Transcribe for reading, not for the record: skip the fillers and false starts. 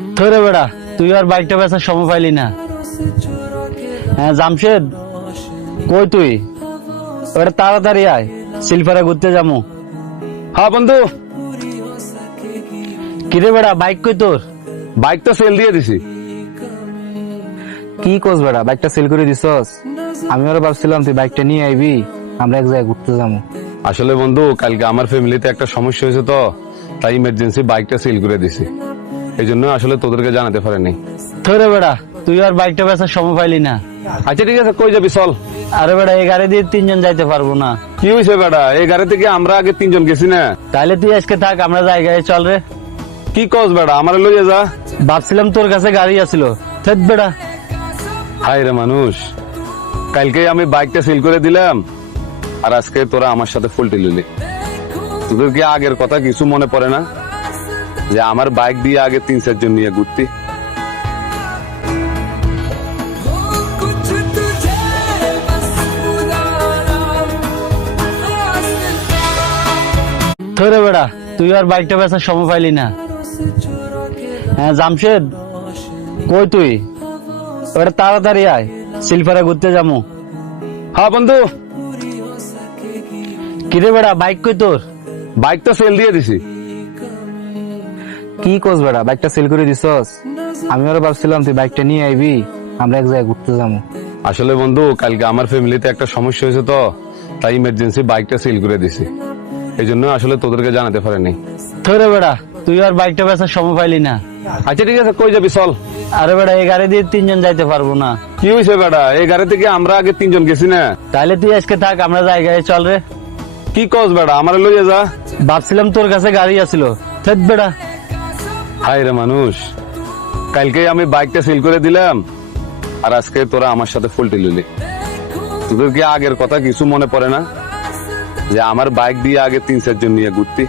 ধরে বেড়া, তুই আর বাইকটা বেচার সময় পাইলি না। হ্যাঁ জামশেদ, কই তুই? ওটা তাড়াতাড়ি আয়, সিলফারে ঘুরতে যাবো। হ্যাঁ বন্ধু, কিরে বেড়া, বাইক কই তোর? বাইক তো সেল দিয়ে দিছি। কি কোস বেড়া, বাইকটা সেল করে দিছস? আমি আরো ভাবছিলাম তুই বাইকটা নিয়ে আইবি, আমরা এক জায়গায় ঘুরতে যাবো। আসলে বন্ধু, কালকে আমার ফ্যামিলিতে একটা সমস্যা হয়েছে, তো তাই ইমার্জেন্সি বাইকটা সেল করে দিছি। এই জন্য আসলে তোদেরকে জানাতে পারিনি। ধরে বেড়া, তুই আর বাইকটা বেচার সময় পাইলি না। আচ্ছা ঠিক আছে, কই যাবি চল। আরে বেড়া, এই গাড়ি দিয়ে 3 জন যাইতে পারবো না। কি হয়েছে বেটা, এই গাড়ি থেকে আমরা আগে 3 জন গেছি না? তাইলে তুই আজকে থাক, আমরা জায়গায় চল রে। কি কস বেটা, আমার লইয়া যা। ভাবছিলাম তোর কাছে গাড়ি আছিল। থেত বেড়া, হাই রে মানুষ, কালকে আমি বাইকটা সেল করে দিলাম, আর আজকে তোরা আমার সাথে ফুলটি লিলি। তোদের কি আগের কথা কিছু মনে পড়ে না, যে আমার বাইক দিয়ে আগে 3-4 জন নিয়ে ঘুরতি? ধরে বেড়া, তুই আর বাইকটা বেচার সময় পাইলি না। হ্যাঁ জামশেদ, কই তুই? ওটা তাড়াতাড়ি আয়, সিলফারে ঘুরতে যাবো। হ্যাঁ বন্ধু, কিরে বেড়া, বাইক কই তোর? বাইক তো সেল দিয়ে দিছি। কি কোস বেড়া, বাইকটা সেল করে দিছস? আমি আরো ভাবছিলাম তুই বাইকটা নিয়ে আইবি, আমরা এক জায়গায় ঘুরতে যাবো। আসলে বন্ধু, কালকে আমার ফ্যামিলিতে একটা সমস্যা হয়েছে, তো তাই ইমার্জেন্সি বাইকটা সেল করে দিছি। এই জন্য আসলে তোদেরকে জানাতে পারিনি। ধরে বেড়া, তুই আর বাইকটা বেচার সময় পাইলি না। আচ্ছা ঠিক আছে, কই যাবি চল। আরে বেড়া, এই গাড়ি দিয়ে 3 জন যাইতে পারবো না। কি হয়েছে বেটা, এই গাড়ি থেকে আমরা আগে 3 জন গেছি না? তাইলে তুই আজকে থাক, আমরা জায়গায় চল রে। কি কস বেটা, আমার লইয়া যা। ভাবছিলাম তোর কাছে গাড়ি আছিল। থেত বেড়া, হাই রে মানুষ, কালকে আমি বাইকটা সেল করে দিলাম, আর আজকে তোরা আমার সাথে ফুলটি লিলি। তোদের কি আগের কথা কিছু মনে পড়ে না, যে আমার বাইক দিয়ে আগে 3-4 জন নিয়ে ঘুরতি?